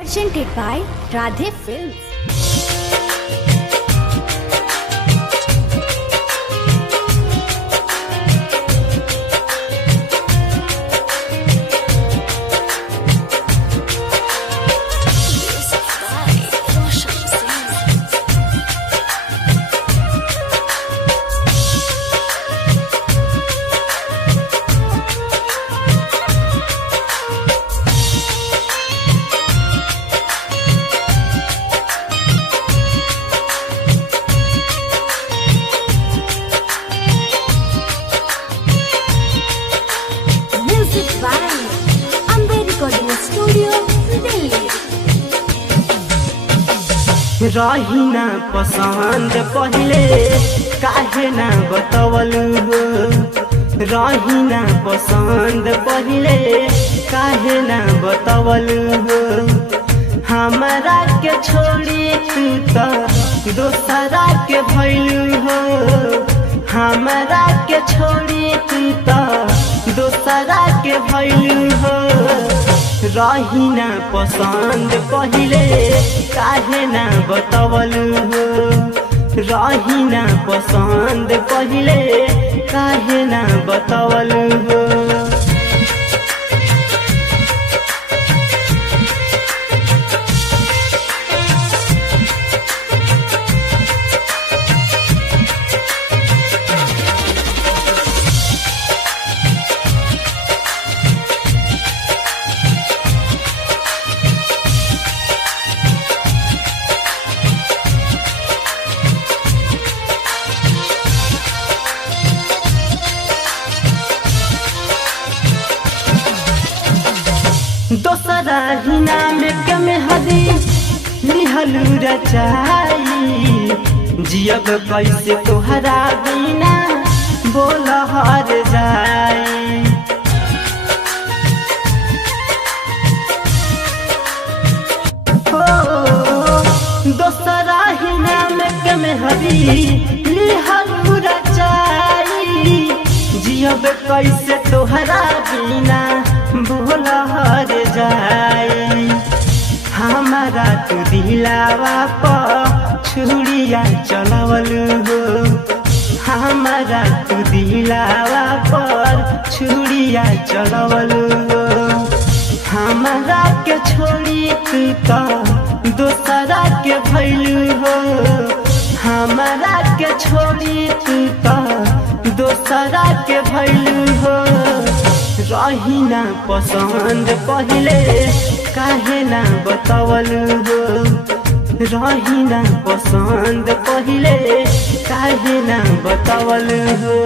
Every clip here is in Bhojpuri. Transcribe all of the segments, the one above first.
Presented by Radhe Films. Music by Ambe Recording Studio, Delhi. रही ना पसंद पहले काहे ना बतवलू हो। रही ना पसंद पहले काहे ना बतवलू हो। हमरा के छोड़ी तू तो दोसरा के भइलू हो। हमरा के छोड़ी तू तो दोसरा के भइलू हो। रही ना पसंद पहले काहे ना बतवलू हो। रही ना पसंद पहले काहे ना बतवलू हो। दोसरा ही नाम के मेहदी लिहलू रचाई। जियब कैसे तोहरा बिना बोल हर जाई। हो दोसरा ही नाम के मेहदी लिहलू रचाई। जियब कैसे तोहरा बिना बोल हर जाए। हमारा तू दिलावा पर छुड़िया चलवलू हो। हमारा तू दिलावा पर छुड़िया चलवलू हो। हमारा के छोड़ी तू तो दोसरा के भइलू हो। हमारा के छोड़ी तू तो दोसरा के भइलू हो। रही ना पसंद पहले काहे ना बतवलू हो। रही ना पसंद पहले काहे ना बतवलू हो।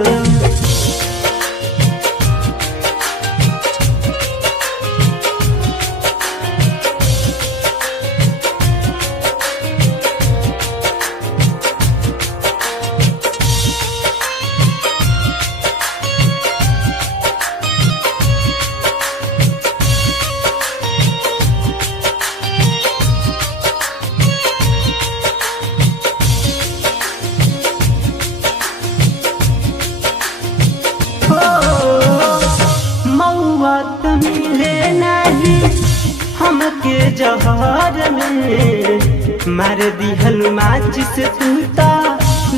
मौत मिले नहीं हमके जहर में। मार दिहल माचिस तू तो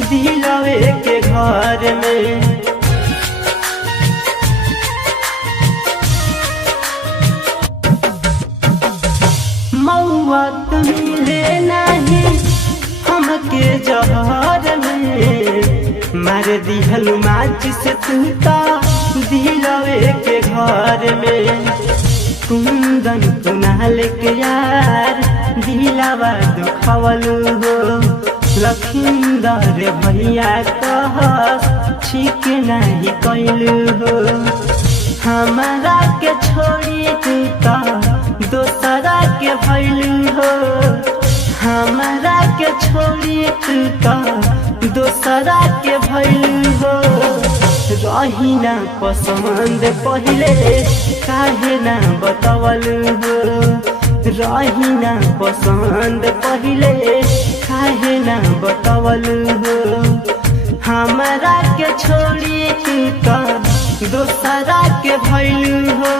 दिलवे के घर में। मौत मिले नहीं हमके जहर में। मार दिहल माचिस तू तो दिलवे के घर में। कुंदन कुनाल के यार दिलावा दुखवलू हो। लखिंदर भैया कहस ठीक नहीं कैलू हो। हमारा के छोड़ी तू तो दोसरा के भइलू हो। हमारा के छोड़ी तू तो दोसरा के भइलू हो। रही ना पसंद पहले काहे ना बतवलू हो। रही ना पसंद पहले काहे ना बतवलू हो। हमारा के छोड़ी तू तो दोसरा के भइलू हो।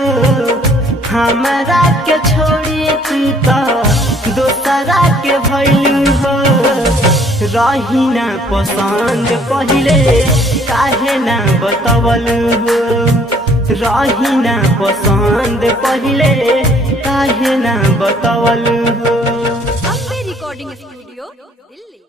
हमारा के छोड़ी तू तो भइलू हो। रही ना पसंद पहिले काहे ना बतवलू हो। रही ना पसंद पहिले काहे ना बतवलू हो। Ambe recording studio Delhi.